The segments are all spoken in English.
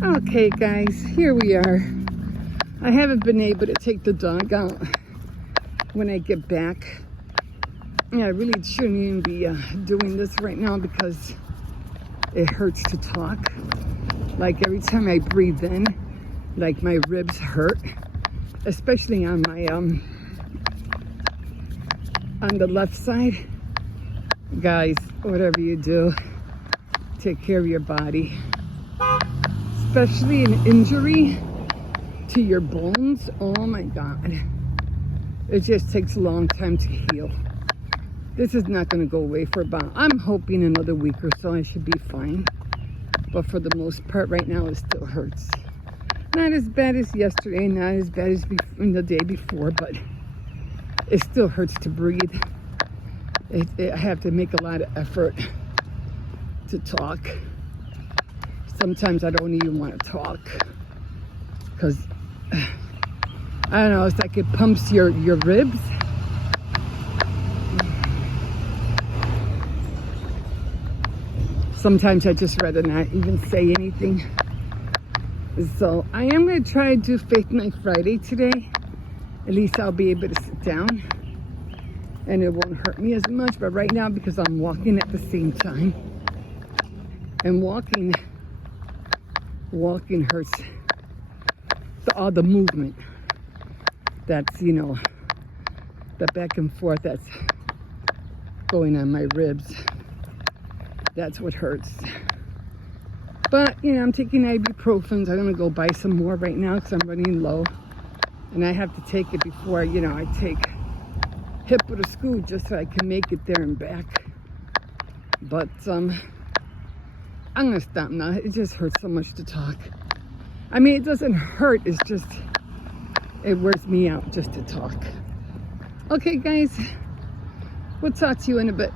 Okay, guys, here we are. I haven't been able to take the dog out when I get back. Yeah, I really shouldn't even be doing this right now because it hurts to talk. Like every time I breathe in, like my ribs hurt, especially on my on the left side. Guys, whatever you do, take care of your body. Especially an injury to your bones. Oh my God. It just takes a long time to heal. This is not going to go away for about, I'm hoping another week or so I should be fine. But for the most part right now, it still hurts. Not as bad as yesterday, not as bad as the day before, but it still hurts to breathe. I have to make a lot of effort to talk. Sometimes I don't even want to talk because, I don't know, it's like it pumps your ribs. Sometimes I just rather not even say anything. So I am going to try to do Faith Night Friday today. At least I'll be able to sit down and it won't hurt me as much. But right now, because I'm walking at the same time, and walking hurts. All the movement that's, you know, the back and forth that's going on my ribs. That's what hurts. But, you know, I'm taking ibuprofens. I'm going to go buy some more right now because I'm running low. And I have to take it before, you know, I take Hippo to school just so I can make it there and back. But I'm going to stop now. It just hurts so much to talk. I mean, it doesn't hurt. It's just, it wears me out just to talk. Okay, guys. We'll talk to you in a bit.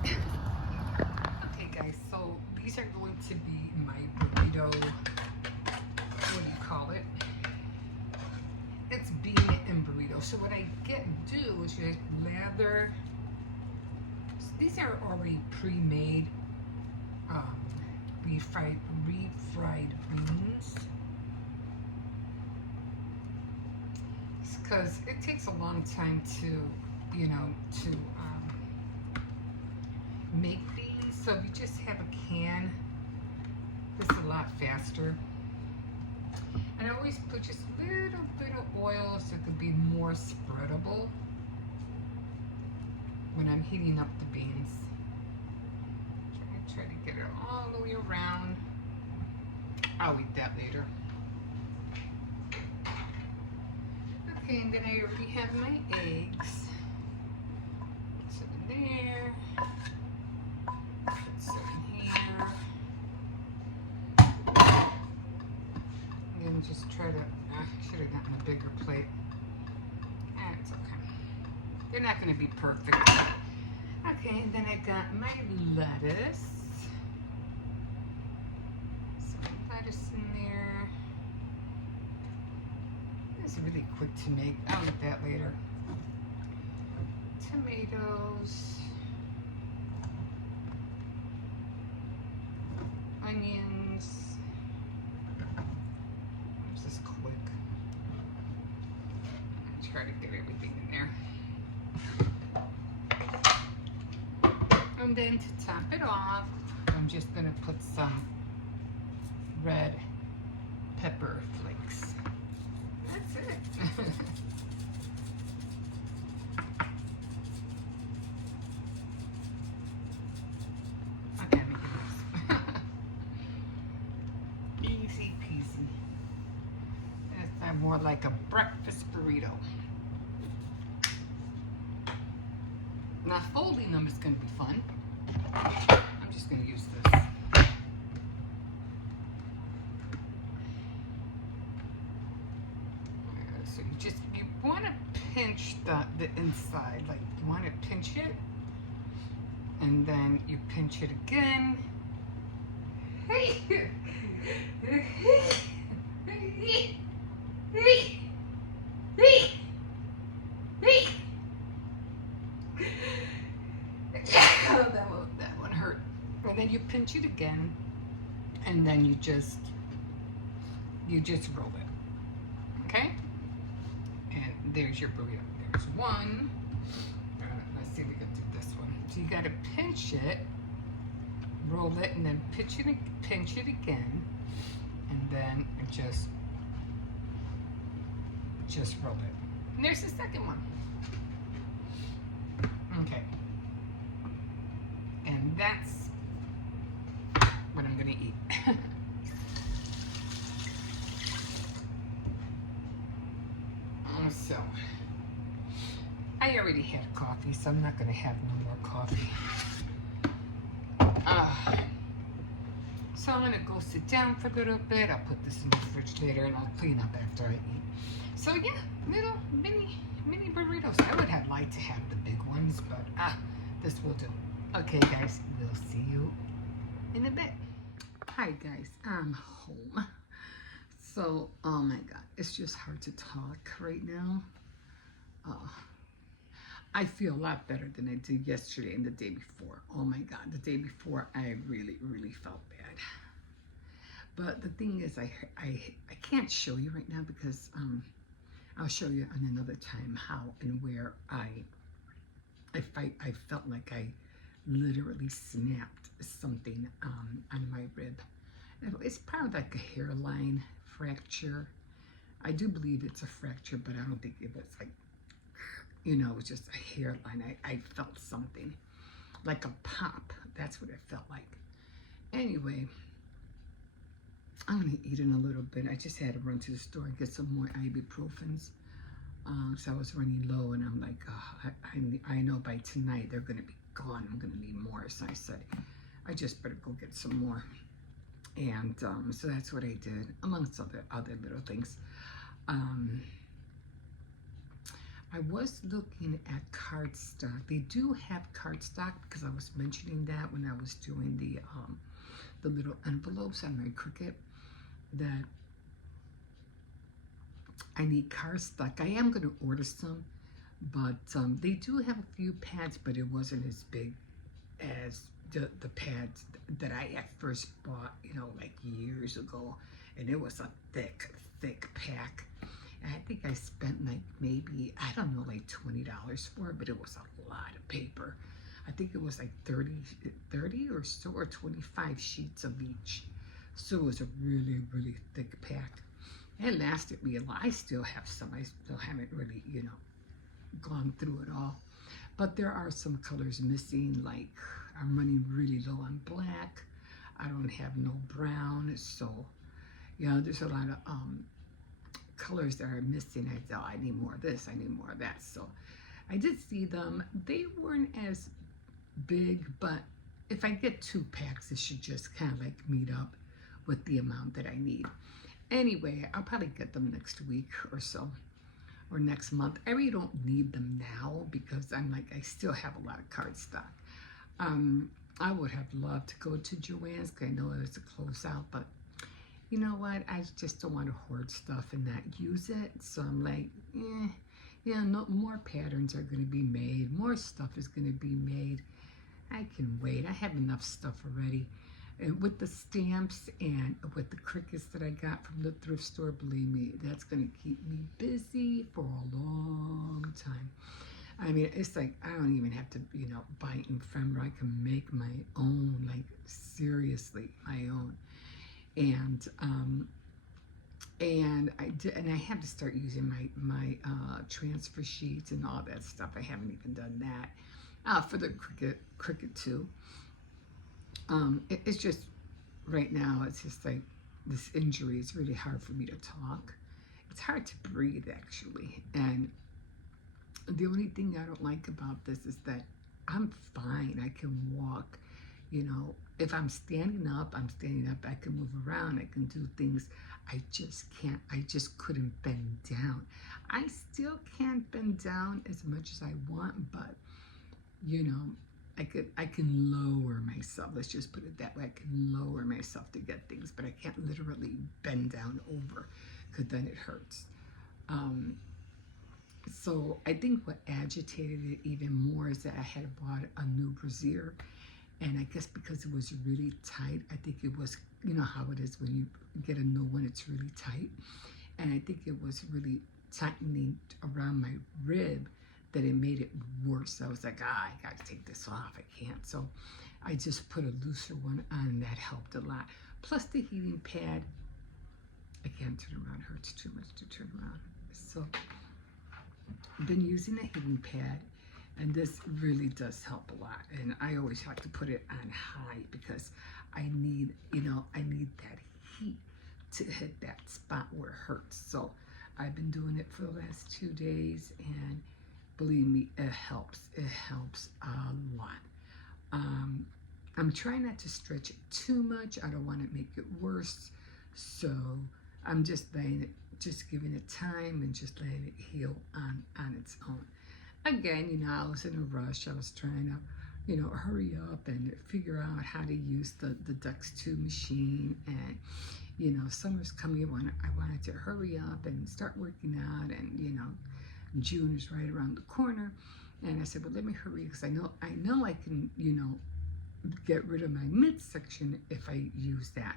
Okay, guys. So these are going to be my burrito. What do you call it? It's bean and burrito. So what I do is just lather. So these are already pre-made refried beans. Because it takes a long time to, you know, to make these. So if you just have a can, this is a lot faster. And I always put just a little bit of oil so it could be more spreadable when I'm heating up the beans. Try to get it all the way around. I'll eat that later. Okay, and then I already have my eggs. Put some in there. Put some in here. And then just try to, I should have gotten a bigger plate. It's okay. They're not going to be perfect. Okay, and then I got my lettuce. Some lettuce in there. It's really quick to make. I'll eat that later. Tomatoes. Onions. This is quick. I'll try to get everything in there. And then to top it off, I'm just going to put some red pepper flakes. That's it. Okay, make it nice. Easy peasy. That's more like a breakfast burrito. Now folding them is going to be fun. I'm just going to use this. So you want to pinch the inside, like you want to pinch it, and then you pinch it again. That one hurt. And then you pinch it again, and then you just you just roll it, okay? And there's your burrito. There's one. Let's see if we can do this one. So you got to pinch it, roll it, and then pinch it again, and then just roll it. And there's the second one. Okay. And that's what I'm gonna eat. So, I already had coffee, so I'm not gonna have no more coffee. So I'm gonna go sit down for a little bit. I'll put this in the fridge later, and I'll clean up after I eat. So yeah, little mini burritos. I would have liked to have the big ones, but this will do. Okay, guys, we'll see you in a bit. Hi, guys, I'm home. So, oh my God, it's just hard to talk right now. I feel a lot better than I did yesterday and the day before. Oh my God, the day before I really felt bad. But the thing is, I can't show you right now because I'll show you on another time how and where I felt like I literally snapped something on my rib. It's probably like a hairline fracture. I do believe it's a fracture, but I don't think it was like, you know, it was just a hairline. I felt something like a pop. That's what it felt like. Anyway, I'm gonna eat in a little bit. I just had to run to the store and get some more ibuprofens. So I was running low, and I'm like, oh, I know by tonight they're gonna be gone. I'm gonna need more. So I said, I just better go get some more. And so that's what I did, amongst other little things. I was looking at cardstock. They do have cardstock because I was mentioning that when I was doing the little envelopes on my Cricut, that I need cardstock. I am going to order some, but they do have a few pads, but it wasn't as big as the pads that I at first bought, you know, like years ago, and it was a thick pack. And I think I spent like maybe, I don't know, like $20 for it, but it was a lot of paper. I think it was like 30 or so, or 25 sheets of each. So it was a really thick pack. It lasted me a lot. I still have some. I still haven't really, you know, gone through it all. But there are some colors missing, like I'm running really low on black. I don't have no brown. So, yeah, there's a lot of colors that are missing. I thought, I need more of this, I need more of that. So I did see them. They weren't as big, but if I get 2 packs, it should just kind of like meet up with the amount that I need. Anyway, I'll probably get them next week or so, or next month. I really don't need them now because I'm like, I still have a lot of cardstock. I would have loved to go to Joann's because I know it's a closeout, but you know what? I just don't want to hoard stuff and not use it. So I'm like, yeah, no more patterns are going to be made. More stuff is going to be made. I can wait. I have enough stuff already. And with the stamps and with the Cricuts that I got from the thrift store, believe me, that's going to keep me busy for a long time. I mean, it's like I don't even have to, you know, buy ephemera. I can make my own, like seriously, my own. And I did, and I have to start using my transfer sheets and all that stuff. I haven't even done that for the Cricut too. It's just right now. It's just like this injury. It's really hard for me to talk. It's hard to breathe actually, and the only thing I don't like about this is that I'm fine. I can walk. You know, if I'm standing up, I'm standing up. I can move around. I can do things. I just can't. I just couldn't bend down. I still can't bend down as much as I want, but you know, I can lower myself. Let's just put it that way. I can lower myself to get things, but I can't literally bend down over because then it hurts. So I think what agitated it even more is that I had bought a new brassiere, And I guess because it was really tight, I think it was, you know how it is when you get a new one, it's really tight. And I think it was really tightening around my rib that it made it worse. I was like, I gotta take this off, I can't. So I just put a looser one on, and that helped a lot. Plus the heating pad, I can't turn around, it hurts too much to turn around. So I've been using a heating pad, and this really does help a lot. And I always have to put it on high because I need, I need that heat to hit that spot where it hurts. So I've been doing it for the last 2 days, and believe me, it helps. It helps a lot. I'm trying not to stretch it too much. I don't want to make it worse. So I'm just letting it, just giving it time and just letting it heal on its own. Again, I was in a rush. I was trying to, hurry up and figure out how to use the Dux 2 machine. And, summer's coming. I wanted to hurry up and start working out. And, June is right around the corner. And I said, well, let me hurry because I know I can, get rid of my midsection if I use that.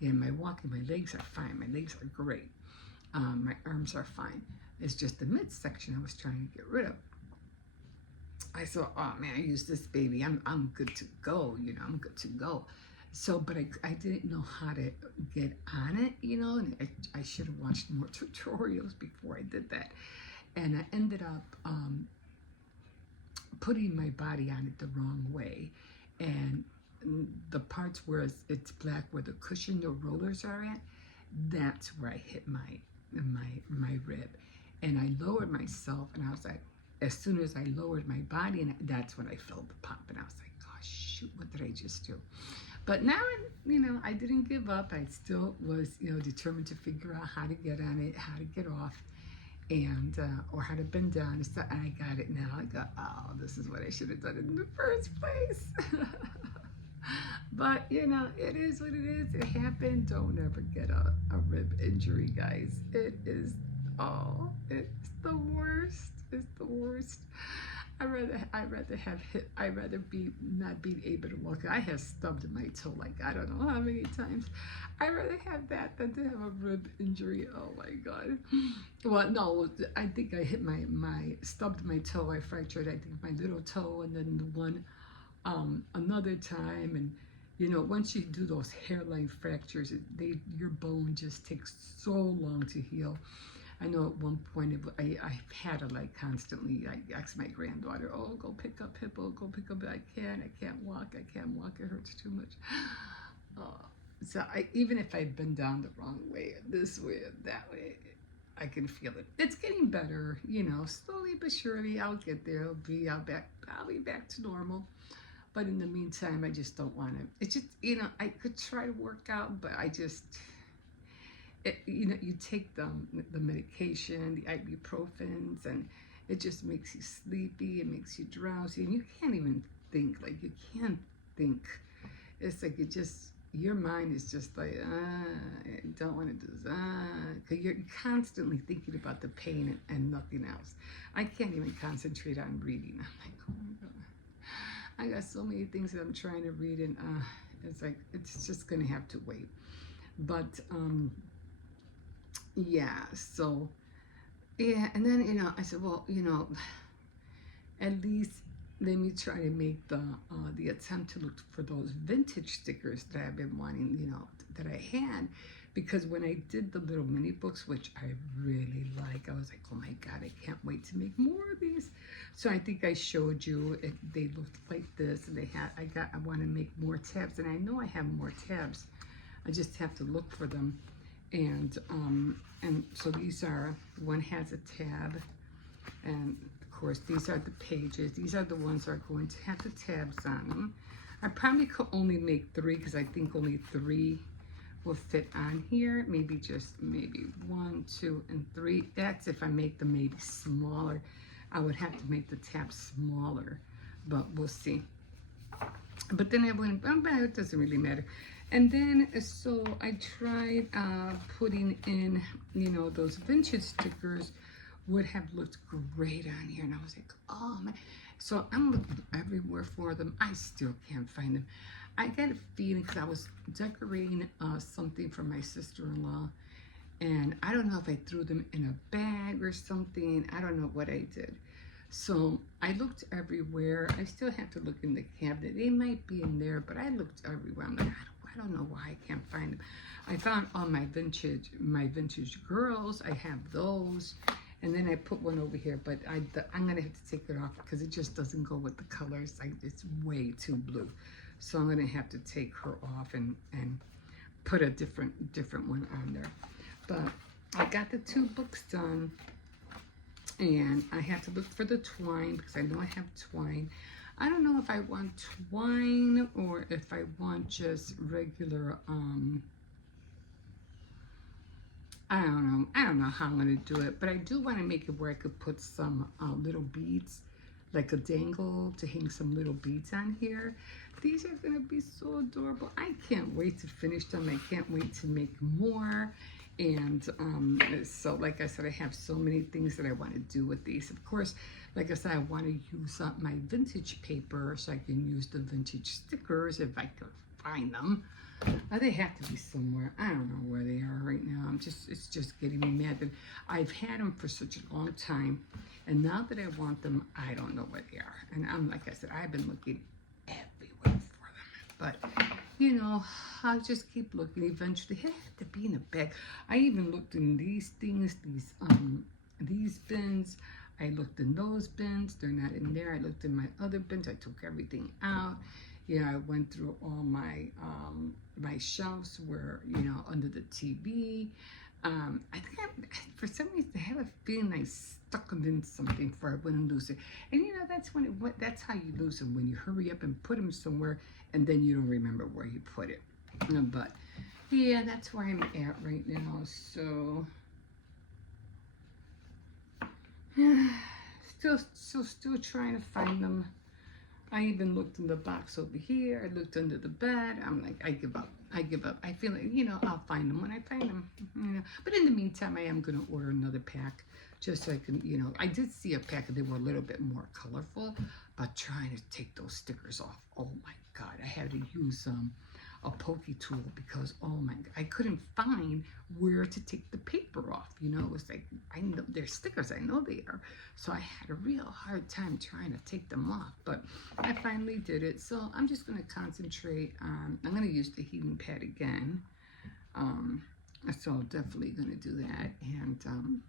And my walking, my legs are fine. My legs are great. My arms are fine. It's just the midsection I was trying to get rid of. I thought, oh man, I use this baby. I'm good to go. I'm good to go. So, but I didn't know how to get on it, and I should have watched more tutorials before I did that. And I ended up putting my body on it the wrong way. And the parts where it's black, where the cushion, the rollers are at, that's where I hit my rib. And I lowered myself, and I was like, as soon as I lowered my body, and that's when I felt the pop, and I was like, oh shoot, what did I just do? But now, I didn't give up. I still was, determined to figure out how to get on it, how to get off, and or how to bend down and stuff. And I got it now. I got, oh, this is what I should have done in the first place. But it is what it is. It happened. Don't ever get a rib injury, guys. It is, it's the worst. It's the worst. I'd rather be not being able to walk. I have stubbed my toe like I don't know how many times. I'd rather have that than to have a rib injury. Oh my God. Well, no, I think I hit my stubbed my toe. I fractured, I think, my little toe, and then the one another time. And once you do those hairline fractures, your bone just takes so long to heal. I know at one point I had to constantly ask my granddaughter, oh, go pick up Hippo, go pick up. I can't walk, it hurts too much. So even if I've been down the wrong way, this way, that way, I can feel it. It's getting better, slowly but surely. I'll get there. I'll be back to normal. But in the meantime, I just don't want to. It's just, I could try to work out, but I just. You take the medication, the ibuprofens, and it just makes you sleepy, it makes you drowsy, and you can't even think, you can't think. It's like your mind is just like, I don't want to do this, because you're constantly thinking about the pain and nothing else. I can't even concentrate on reading. I'm like, oh my God. I got so many things that I'm trying to read, and it's like, it's just going to have to wait. But, yeah, so, yeah, and then, I said, well, at least let me try to make the attempt to look for those vintage stickers that I've been wanting, that I had, because when I did the little mini books, which I really like, I was like, oh my God, I can't wait to make more of these. So I think I showed you, they looked like this, and I want to make more tabs, and I know I have more tabs. I just have to look for them. And so these are, one has a tab, and of course these are the pages. These are the ones that are going to have the tabs on them. I probably could only make 3 because I think only 3 will fit on here. Maybe 1, 2, and 3. That's if I make them maybe smaller. I would have to make the tabs smaller, but we'll see. But then I went, it doesn't really matter. And then, so I tried putting in, those vintage stickers would have looked great on here. And I was like, oh man. So I'm looking everywhere for them. I still can't find them. I got a feeling because I was decorating something for my sister-in-law, and I don't know if I threw them in a bag or something. I don't know what I did. So I looked everywhere. I still have to look in the cabinet. They might be in there, but I looked everywhere. I'm like, I don't know why I can't find them. I found all my vintage girls. I have those. And then I put one over here, but I'm gonna have to take it off because it just doesn't go with the colors. It's way too blue. So I'm gonna have to take her off and put a different one on there. But I got the 2 books done, and I have to look for the twine because I know I have twine. I don't know if I want twine or if I want just regular, I don't know how I'm going to do it, but I do want to make it where I could put some little beads, like a dangle to hang some little beads on here. These are going to be so adorable. I can't wait to finish them. I can't wait to make more. And so, like I said, I have so many things that I want to do with these. Of course, like I said, I want to use up my vintage paper so I can use the vintage stickers if I can find them. They have to be somewhere. I don't know where they are right now. It's just getting me mad that I've had them for such a long time, and now that I want them, I don't know where they are. And like I said, I've been looking everywhere for them, but you know, I'll just keep looking. Eventually, they have to be in a bag. I even looked in these things, these bins. I looked in those bins. They're not in there. I looked in my other bins. I took everything out. Yeah, I went through all my my shelves where, you know, under the TV. I think for some reason I have a feeling I stuck them in something before I went and lose it. And you know, that's how you lose them, when you hurry up and put them somewhere and then you don't remember where you put it. But yeah, that's where I'm at right now. So still trying to find them. I even looked in the box over here. I looked under the bed. I'm like, I give up. I feel like, you know, I'll find them when I find them. You know. But in the meantime, I am going to order another pack just so I can, you know, I did see a pack and they were a little bit more colorful, but trying to take those stickers off. Oh my God, I had to use a pokey tool because, oh my God, I couldn't find where to take the paper off. You know, it was like, I know they're stickers, I know they are. So I had a real hard time trying to take them off, but I finally did it. So I'm just going to concentrate on, I'm going to use the heating pad again. So I'm definitely going to do that. And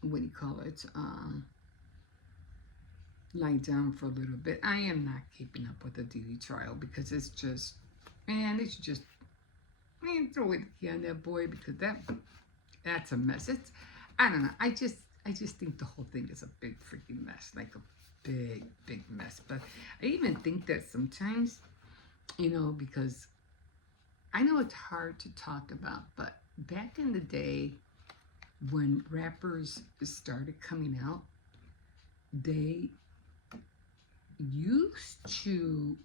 what do you call it? Lie down for a little bit. I am not keeping up with the DD trial because it's just, man, they should just, man, throw away the key on that boy because that's a mess. I don't know. I just think the whole thing is a big freaking mess, like a big mess. But I even think that sometimes, you know, because I know it's hard to talk about, but back in the day when rappers started coming out, they used to,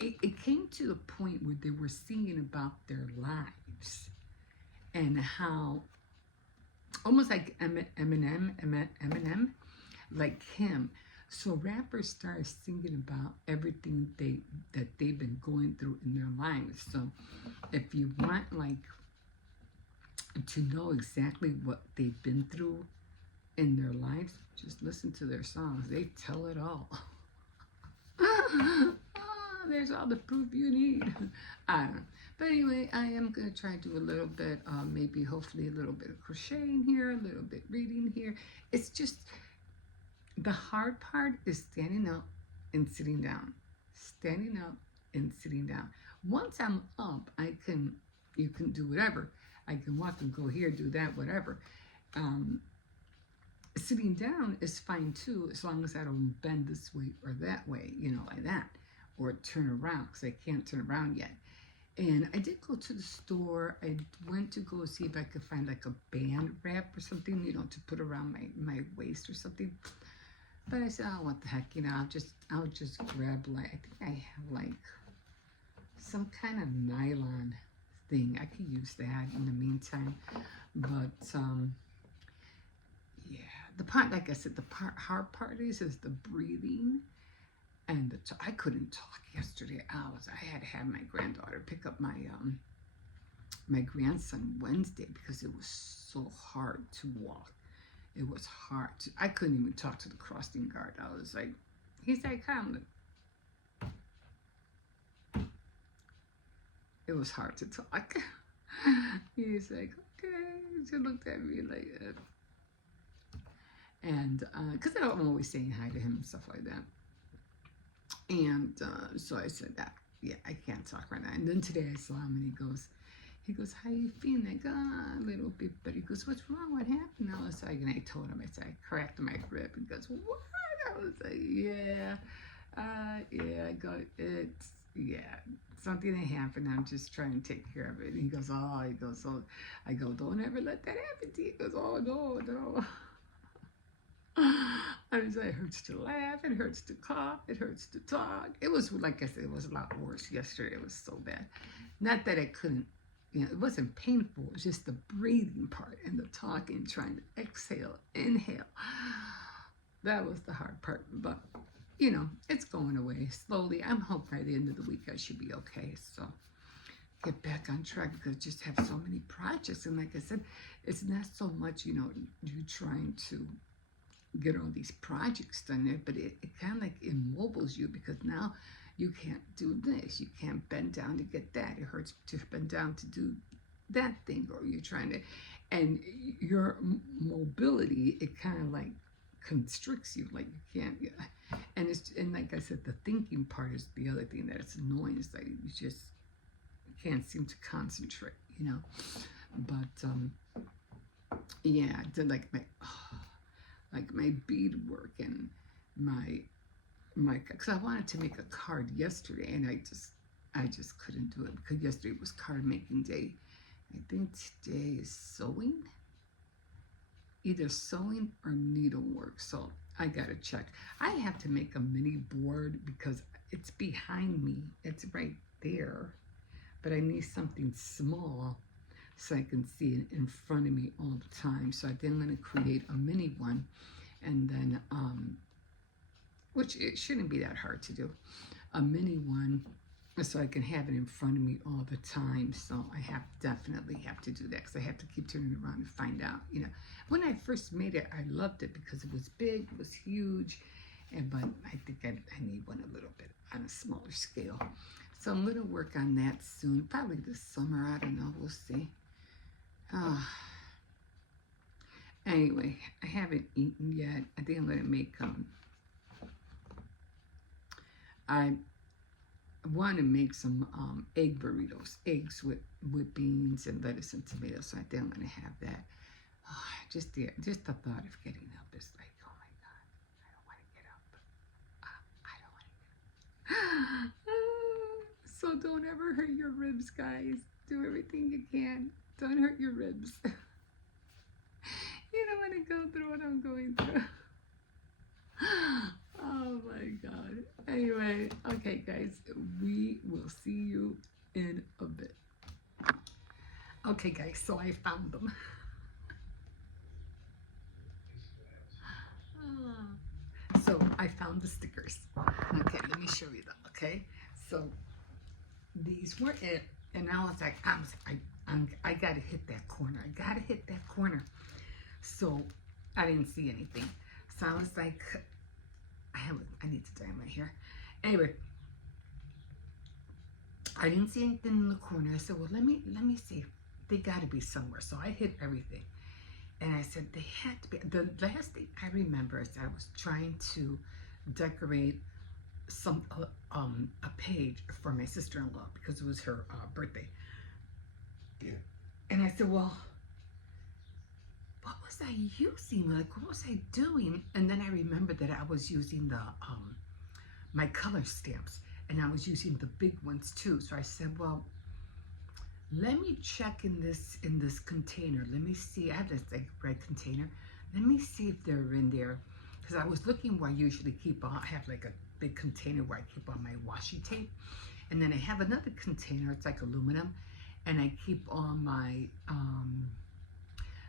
it came to the point where they were singing about their lives and how, almost like Eminem, like him. So rappers started singing about everything that they've been going through in their lives. So if you want like to know exactly what they've been through in their lives, just listen to their songs. They tell it all. There's all the proof you need. I don't know. But anyway, I am going to try to do a little bit, maybe hopefully a little bit of crocheting here, a little bit reading here. It's just, the hard part is standing up and sitting down. Standing up and sitting down. Once I'm up, you can do whatever. I can walk and go here, do that, whatever. Sitting down is fine too, as long as I don't bend this way or that way, you know, like that. Or turn around, because I can't turn around yet. And I did go to the store. I went to go see if I could find like a band wrap or something, you know, to put around my waist or something. But I said, oh, what the heck, you know, I'll just grab, like, I think I have like some kind of nylon thing. I could use that in the meantime. But yeah, the part, like I said, the hard part is the breathing. And I couldn't talk yesterday. I had to have my granddaughter pick up my grandson Wednesday because it was so hard to walk. It was hard. I couldn't even talk to the crossing guard. I was like, he's like, come. It was hard to talk. He's like, okay. She looked at me like, and because I'm always saying hi to him and stuff like that. And so I said that, yeah, I can't talk right now. And then today I saw him and he goes, how you feeling? I go, a little bit better. He goes, what's wrong? What happened? I was like, and I told him, I said, I cracked my rib. He goes, what? I was like, yeah, I go, something that happened. I'm just trying to take care of it. And he goes, oh, so I go, don't ever let that happen to you. He goes, oh, no. I was like, it hurts to laugh, it hurts to cough, it hurts to talk. It was, like I said, it was a lot worse yesterday. It was so bad. Not that I couldn't, it wasn't painful. It was just the breathing part and the talking, trying to exhale, inhale. That was the hard part. But, it's going away slowly. I'm hoping by the end of the week I should be okay. So get back on track because I just have so many projects. And like I said, it's not so much, you trying to get all these projects done there, but it kind of like immobiles you because now you can't do this. You can't bend down to get that. It hurts to bend down to do that thing, or you're trying to, and your mobility, it kind of like constricts you, like you can't, and like I said, the thinking part is the other thing that it's annoying. It's like you just can't seem to concentrate, but yeah, I did like my beadwork and my because I wanted to make a card yesterday and I just couldn't do it because yesterday was card making day. I think today is sewing, either sewing or needlework. So I gotta check. I have to make a mini board because it's behind me. It's right there, but I need something small so I can see it in front of me all the time. So I think I'm going to create a mini one, and then, which it shouldn't be that hard to do, a mini one so I can have it in front of me all the time. So I definitely have to do that because I have to keep turning around and find out, When I first made it, I loved it because it was big, it was huge, but I think I need one a little bit on a smaller scale. So I'm going to work on that soon, probably this summer. I don't know, we'll see. Anyway, I haven't eaten yet. I think I'm going to make, I want to make some egg burritos, eggs with beans and lettuce and tomatoes. So I think I'm going to have that. Just the thought of getting up is like, oh my God, I don't want to get up. I don't want to get up. So don't ever hurt your ribs, guys. Do everything you can. Don't hurt your ribs. You don't want to go through what I'm going through. Oh my God. Anyway, okay guys, we will see you in a bit. Okay guys, so I found them. So I found the stickers. Okay, let me show you them, okay? So these were it, and I was like, I gotta hit that corner. I gotta hit that corner. So I didn't see anything. So I was like, I need to dye my hair. Anyway, I didn't see anything in the corner. I said, well, let me see. They gotta be somewhere. So I hit everything. And I said, they had to be. The last thing I remember is I was trying to decorate a page for my sister-in-law because it was her birthday. Yeah. And I said, well, what was I using? Like, what was I doing? And then I remembered that I was using the my color stamps, and I was using the big ones too. So I said, well, let me check in this container. Let me see. I have this like red container. Let me see if they're in there, because I was looking where I usually keep all. I have like a big container where I keep all my washi tape, and then I have another container. It's like aluminum, and I keep all my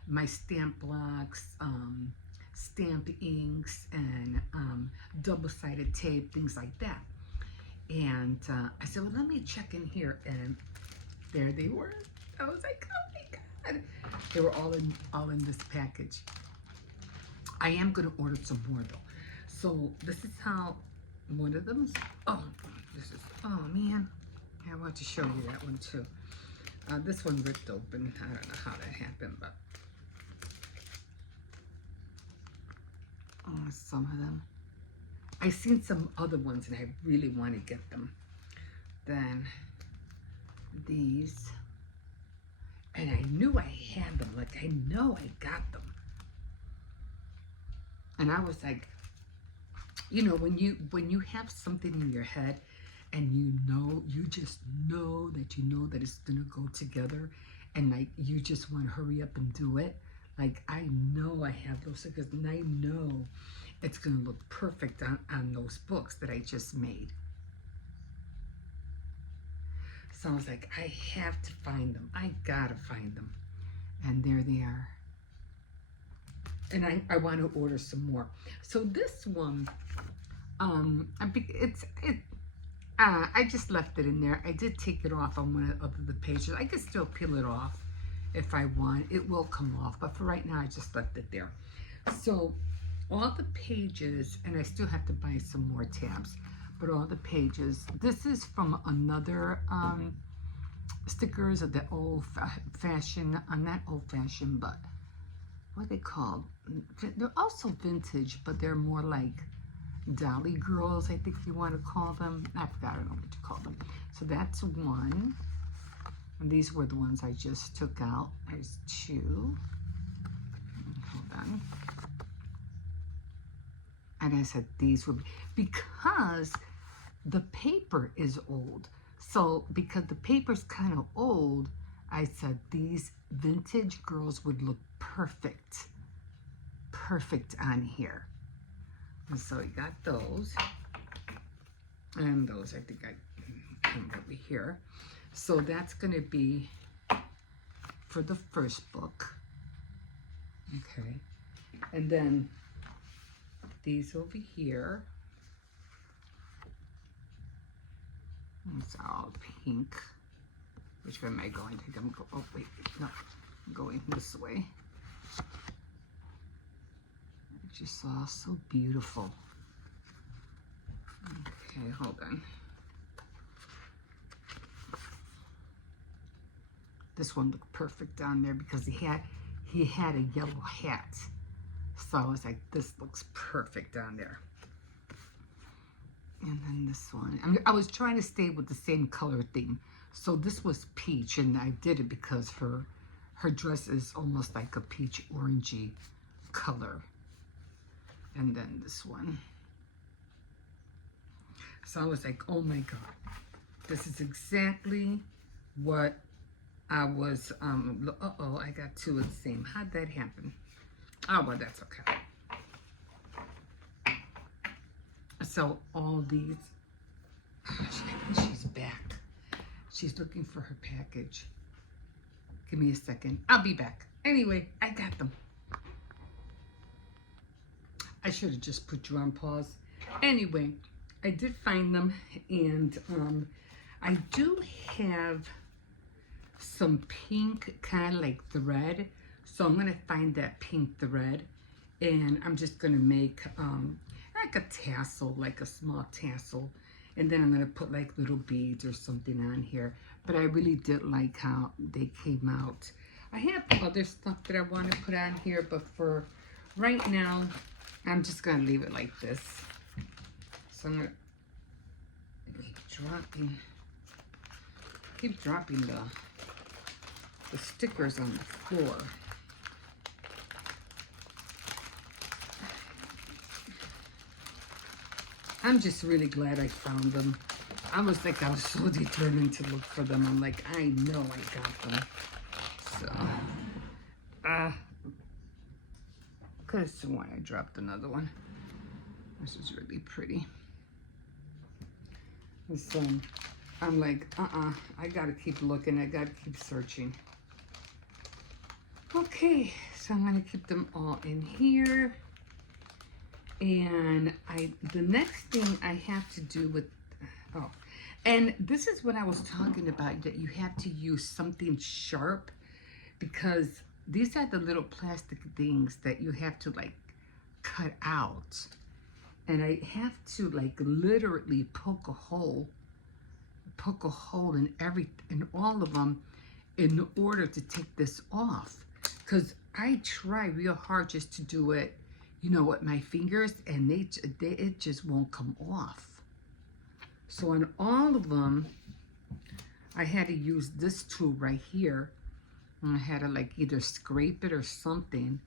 my stamp blocks, stamp inks and double-sided tape, things like that. And I said, well, let me check in here, and there they were. I was like, oh my God. They were all in this package. I am gonna order some more though. So this is how one of them's, oh man. I want to show you that one too. This one ripped open. I don't know how that happened, but some of them. I've seen some other ones and I really want to get them. Then these, and I knew I had them. Like, I know I got them. And I was like, you know, when you have something in your head and you just know that it's gonna go together, and like you just want to hurry up and do it. Like, I know I have those stickers, and I know it's gonna look perfect on those books that I just made. So I was like, I have to find them. I gotta find them. And there they are. And I want to order some more. So this one, I just left it in there. I did take it off on one of the pages. I can still peel it off if I want. It will come off, but for right now, I just left it there. So all the pages, and I still have to buy some more tabs, but all the pages, this is from another stickers of the old-fashioned, not old-fashioned, but what are they called? They're also vintage, but they're more like Dolly Girls, I think you want to call them. I forgot, I don't know what you call them. So that's one. And these were the ones I just took out. There's two. Hold on. And I said these would be, because the paper is old. So because the paper's kind of old, I said these vintage girls would look perfect on here. And so I got those, and those I think I came over here. So that's going to be for the first book. Okay, and then these over here. It's all pink. Which way am I going? I think I'm going. Oh wait, no, I'm going this way. Which is all so beautiful. Okay, hold on. This one looked perfect down there because he had a yellow hat. So I was like, this looks perfect down there. And then this one, I was trying to stay with the same color theme. So this was peach, and I did it because her dress is almost like a peach orangey color. And then this one. So I was like, oh my God, this is exactly what I was, uh-oh, I got two of the same. How'd that happen? Oh, well, that's okay. So all these, I think she's back. She's looking for her package. Give me a second. I'll be back. Anyway, I got them. I should have just put you on pause. Anyway, I did find them, and I do have some pink kind of like thread. So I'm gonna find that pink thread, and I'm just gonna make like a tassel, like a small tassel, and then I'm gonna put like little beads or something on here. But I really did like how they came out. I have other stuff that I want to put on here, but for right now, I'm just gonna leave it like this. So I'm gonna keep dropping the stickers on the floor. I'm just really glad I found them. I was so determined to look for them. I'm like, I know I got them. So, could have sworn I dropped another one. This is really pretty. And so, I'm like, I gotta keep looking. I gotta keep searching. Okay, so I'm gonna keep them all in here. And the next thing I have to do with, oh, and this is what I was talking about, that you have to use something sharp, because these are the little plastic things that you have to like cut out. And I have to like literally poke a hole in all of them in order to take this off. Because I try real hard just to do it, you know, with my fingers, and it just won't come off. So on all of them, I had to use this tool right here. And I had to like either scrape it or something,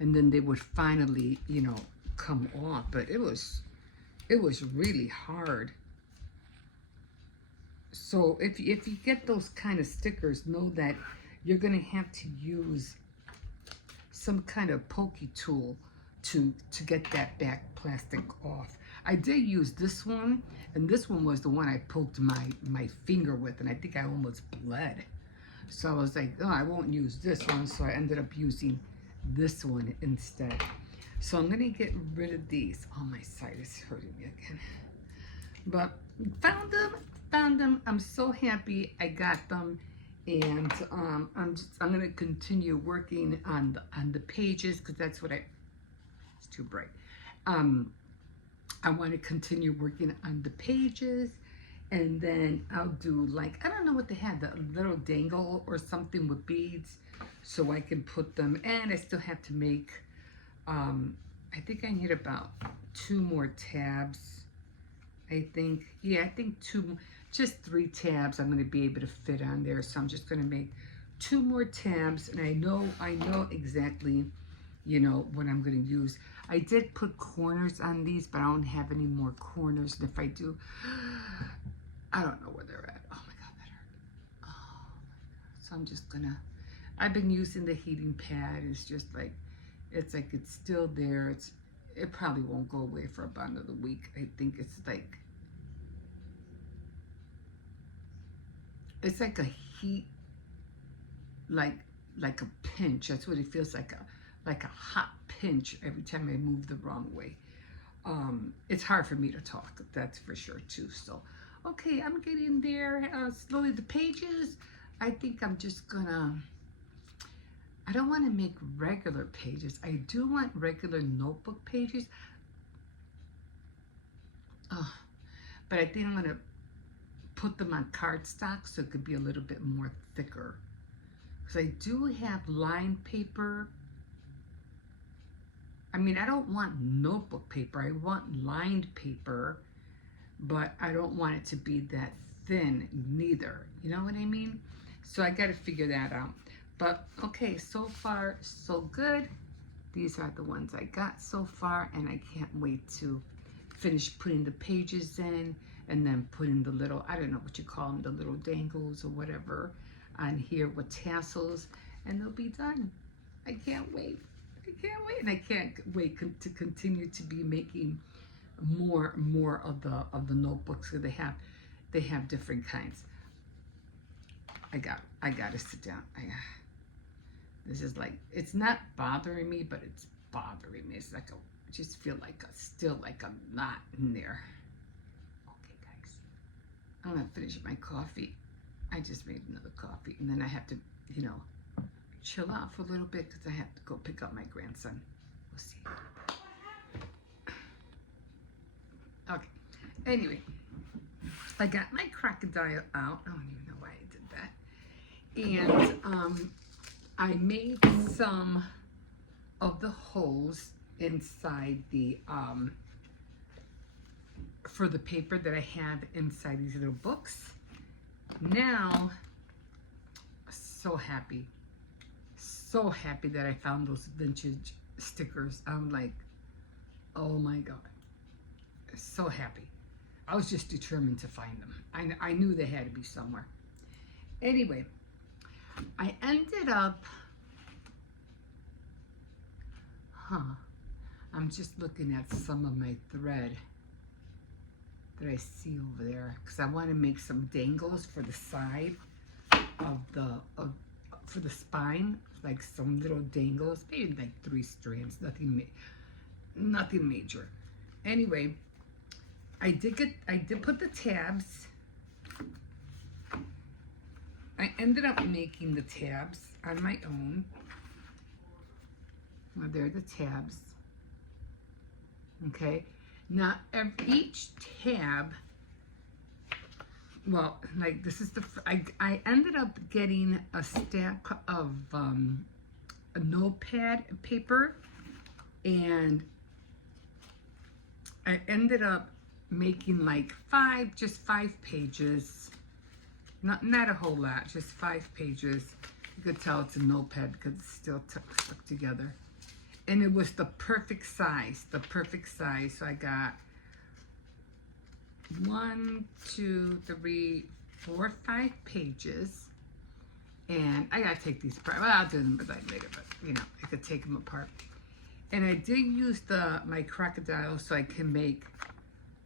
and then they would finally, you know, come off. But it was really hard. So if you get those kind of stickers, know that you're gonna have to use some kind of pokey tool to get that back plastic off. I did use this one, and this one was the one I poked my finger with, and I think I almost bled. So I was like, oh, I won't use this one, so I ended up using this one instead. So I'm gonna get rid of these. Oh, my side is hurting me again. But found them. I'm so happy I got them, and I'm gonna continue working on the pages, because that's what it's too bright. I want to continue working on the pages, and then I'll do like, I don't know what they have, the little dangle or something with beads, so I can put them. And I still have to make, I think I need about 2 more tabs. I think, yeah, I think just 3 tabs I'm going to be able to fit on there. So I'm just going to make 2 more tabs, and I know exactly, you know, what I'm going to use. I did put corners on these, but I don't have any more corners. And if I do, I don't know where they're at. Oh my God, that hurt. Oh my God. So I'm just gonna, I've been using the heating pad. It's just like, it's still there. It probably won't go away for about another week. I think it's like a heat, like a pinch. That's what it feels like, like a hot pinch every time I move the wrong way. It's hard for me to talk, that's for sure too. So, okay, I'm getting there slowly. The pages, I think I'm just gonna, I don't want to make regular pages. I do want regular notebook pages. But I think I'm gonna put them on cardstock so it could be a little bit more thicker. Because I do have lined paper. I mean, I don't want notebook paper. I want lined paper, but I don't want it to be that thin neither. You know what I mean? So I got to figure that out. But okay, so far so good. These are the ones I got so far, and I can't wait to finish putting the pages in, and then putting the little, I don't know what you call them, the little dangles or whatever on here with tassels, and they'll be done. I can't wait. I can't wait, and I can't wait to continue to be making more of the notebooks. So they have different kinds. I got to sit down. This is like, it's not bothering me, but it's bothering me. It's like I just feel like still like a knot in there. Okay, guys, I'm gonna finish my coffee. I just made another coffee, and then I have to, you know, chill out for a little bit because I have to go pick up my grandson. We'll see. Okay. Anyway, I got my crocodile out. I don't even know why I did that. And I made some of the holes inside the for the paper that I have inside these little books. Now, so happy that I found those vintage stickers. I'm like, oh my God, so happy. I was just determined to find them. I knew they had to be somewhere. Anyway, I ended up, I'm just looking at some of my thread that I see over there, because I want to make some dangles for the side of for the spine, like some little dangles, maybe like 3 strands, nothing nothing major. Anyway, I did put the tabs. I ended up making the tabs on my own. Well, there are the tabs. Okay. Now, each tab, well, like this is I ended up getting a stack of a notepad paper, and I ended up making like just five pages. Not a whole lot, just 5 pages. You could tell it's a notepad because it's still stuck together. And it was the perfect size, So I got 1, 2, 3, 4, 5 pages. And I gotta take these apart. Well, I'll do them later, but you know, I could take them apart. And I did use my crocodile so I can make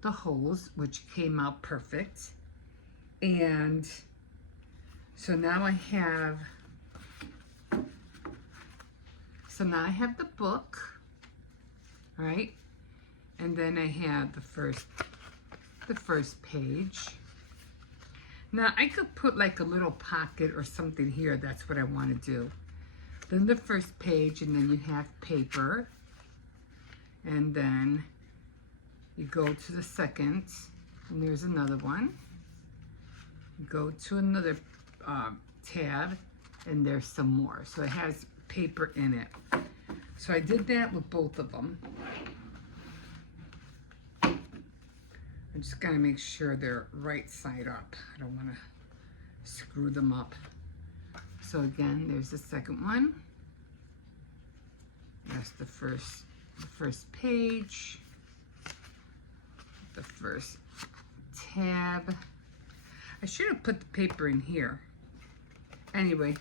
the holes, which came out perfect. And so now I have the book, right? And then I have the first page. Now I could put like a little pocket or something here. That's what I want to do. Then the first page, and then you have paper. And then you go to the second, and there's another one. Go to another tab, and there's some more. So it has paper in it. So I did that with both of them. I'm just gonna make sure they're right side up. I don't want to screw them up. So again, there's the second one. That's the first page, the first tab. I should have put the paper in here. Anyway,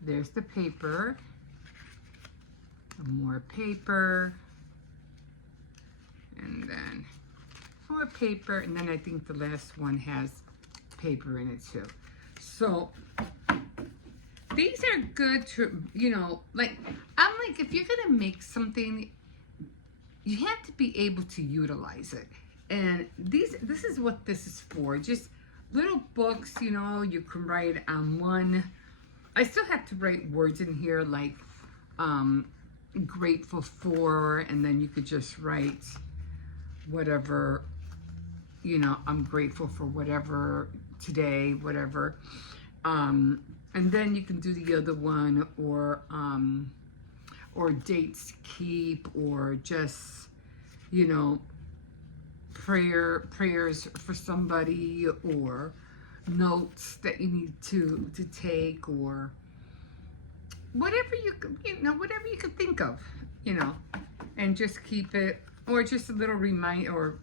there's the paper, more paper, and then more paper, and then I think the last one has paper in it too. So these are good to, you know, like, I'm like, if you're gonna make something, you have to be able to utilize it. And this is what this is for. Just little books, you know, you can write on one. I still have to write words in here like grateful for, and then you could just write whatever, you know, I'm grateful for whatever today, whatever. And then you can do the other one, or dates keep, or just, you know, prayers for somebody, or notes that you need to take, or whatever you could think of, you know, and just keep it, or just a little reminder, or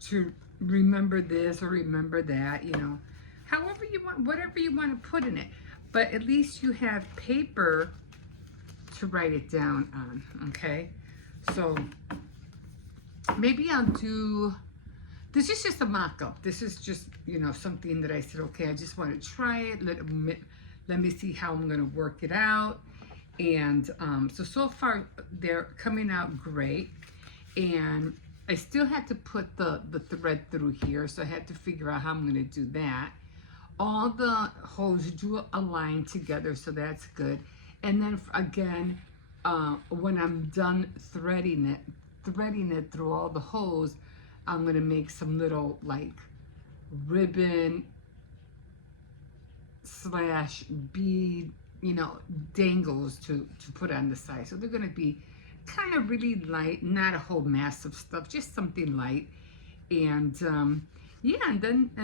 to remember this or remember that, you know, however you want, whatever you want to put in it. But at least you have paper to write it down on, okay? So maybe I'll do, this is just a mock-up. This is just, you know, something that I said, okay, I just want to try it. Let me see how I'm going to work it out. And so far, they're coming out great. And I still had to put the thread through here, so I had to figure out how I'm going to do that. All the holes do align together, so that's good. And then again, when I'm done threading it through all the holes, I'm gonna make some little like ribbon / bead, you know, dangles to put on the side. So they're gonna be kind of really light, not a whole mass of stuff, just something light. And yeah, and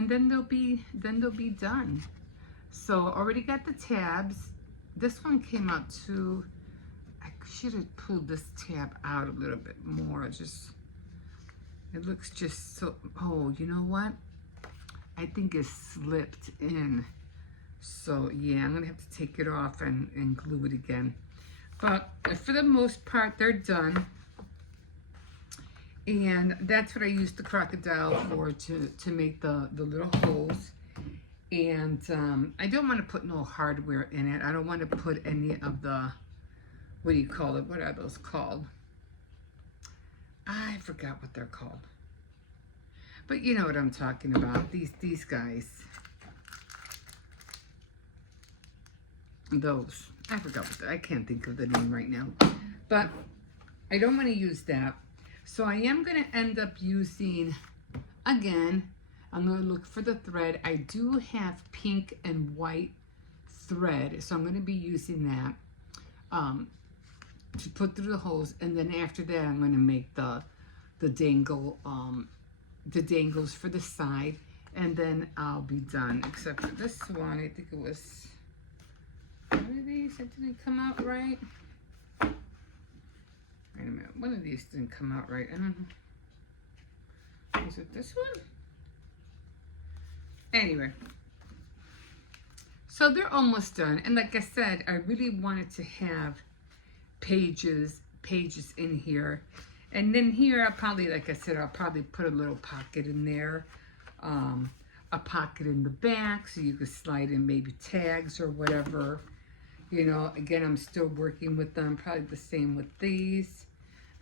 then they'll be done. So already got the tabs. This one came out too. I should have pulled this tab out a little bit more. It looks just so, oh, you know what? I think it slipped in. So yeah, I'm gonna have to take it off and glue it again. But for the most part, they're done. And that's what I used the crocodile for, to make the little holes. And I don't want to put no hardware in it. I don't want to put any of the, what do you call it? What are those called? I forgot what they're called. But you know what I'm talking about. These guys. Those. I forgot what I can't think of the name right now. But I don't want to use that. So I am going to end up using, again, I'm going to look for the thread. I do have pink and white thread, so I'm going to be using that to put through the holes. And then after that, I'm going to make the dangles for the side, and then I'll be done. Except for this one, I think it was, what are these? That didn't come out right. Wait a minute, one of these didn't come out right. I don't know. Is it this one? Anyway, so they're almost done. And like I said, I really wanted to have pages in here. And then here, I'll probably, like I said, I'll probably put a little pocket in there. A pocket in the back so you could slide in maybe tags or whatever. You know, again, I'm still working with them. Probably the same with these.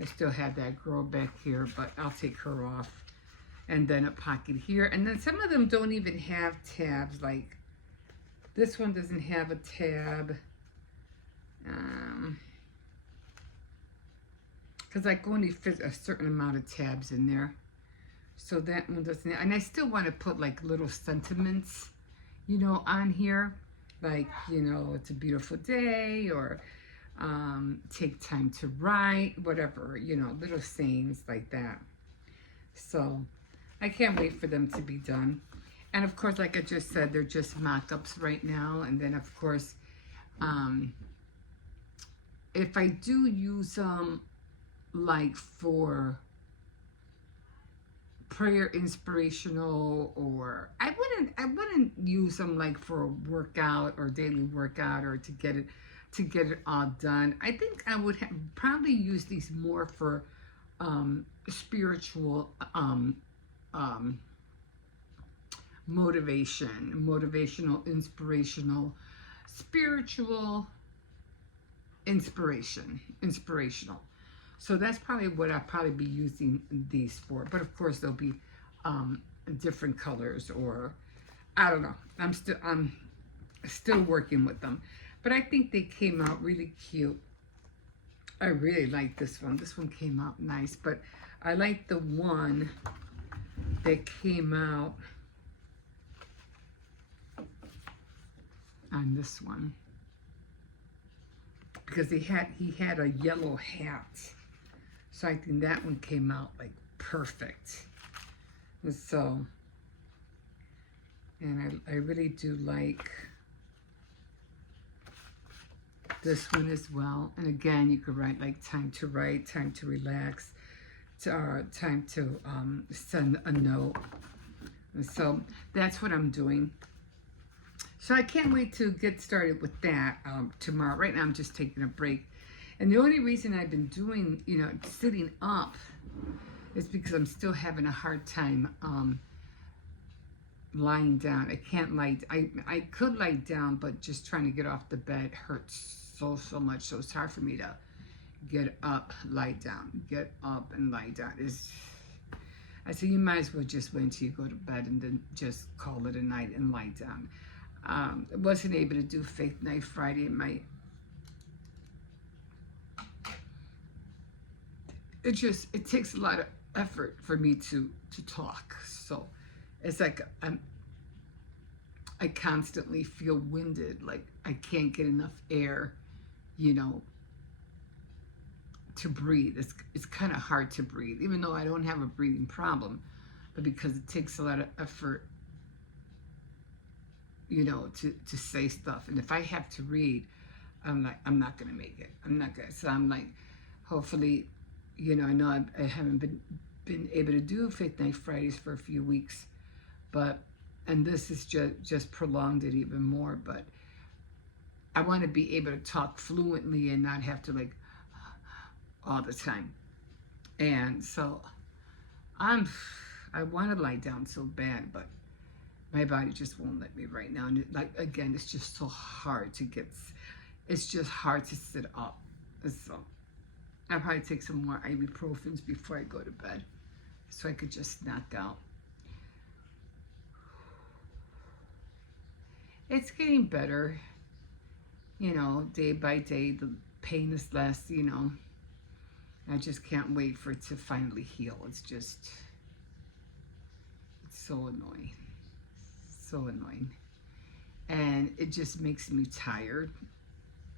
I still have that girl back here, but I'll take her off. And then a pocket here. And then some of them don't even have tabs. Like, this one doesn't have a tab. Because I can only fit a certain amount of tabs in there. So that one doesn't. And I still want to put like little sentiments, you know, on here. Like, you know, it's a beautiful day, or take time to write, whatever, you know, little sayings like that. So I can't wait for them to be done. And of course, like I just said, they're just mock-ups right now. And then of course, if I do use them like for prayer inspirational, or I wouldn't use them like for a workout or daily workout, or to get it all done. I think I would probably use these more for spiritual motivational, inspirational, spiritual, inspirational. So that's probably what I'll probably be using these for. But of course, they'll be different colors, or I don't know. I'm still working with them. But I think they came out really cute. I really like this one. This one came out nice. But I like the one that came out on this one, because he had a yellow hat. So I think that one came out like perfect. And so, and I really do like this one as well. And again, you could write like time to write, time to relax, time to send a note. And so that's what I'm doing. So I can't wait to get started with that tomorrow. Right now, I'm just taking a break. And the only reason I've been doing, you know, sitting up is because I'm still having a hard time lying down. I can't lie. I could lie down, but just trying to get off the bed hurts so much. So it's hard for me to get up, lie down, get up and lie down. I said, you might as well just wait until you go to bed and then just call it a night and lie down. I wasn't able to do Faith Night Friday. It takes a lot of effort for me to talk. So it's like I constantly feel winded, like I can't get enough air, you know, to breathe. It's kind of hard to breathe, even though I don't have a breathing problem, but because it takes a lot of effort, you know, to say stuff. And if I have to read, I'm like, I'm not gonna make it. I'm not gonna. So I'm like, hopefully, you know, I know I haven't been able to do Faith Night Fridays for a few weeks, and this is just prolonged it even more. But I want to be able to talk fluently and not have to like all the time. And so I want to lie down so bad, but my body just won't let me right now. And like, again, it's just so hard to get, it's just hard to sit up. So I'll probably take some more ibuprofens before I go to bed so I could just knock out. It's getting better, you know, day by day. The pain is less, you know. I just can't wait for it to finally heal. It's so annoying. So annoying. And it just makes me tired,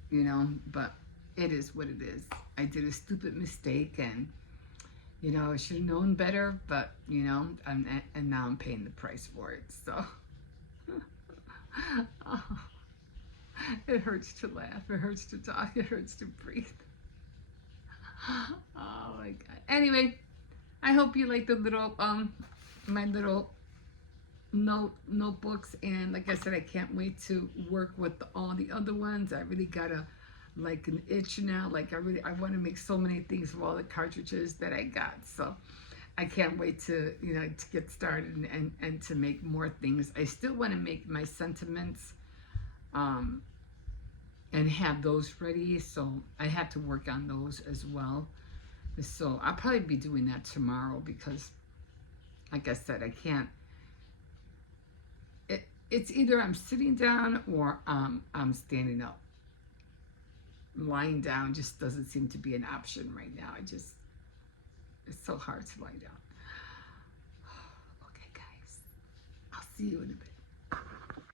you know, but it is what it is. I did a stupid mistake, and, you know, I should have known better, but, you know, and now I'm paying the price for it, so. Oh, it hurts to laugh, it hurts to talk, it hurts to breathe. Oh my God. Anyway, I hope you like the little, my little notebooks, and like I said, I can't wait to work with all the other ones. I really got like an itch now. Like I want to make so many things with all the cartridges that I got. So I can't wait to, you know, to get started and to make more things. I still want to make my sentiments and have those ready. So I have to work on those as well. So I'll probably be doing that tomorrow because, like I said, I can't. It's either I'm sitting down or I'm standing up. Lying down just doesn't seem to be an option right now. It's so hard to lie down. Okay, guys, I'll see you in a bit.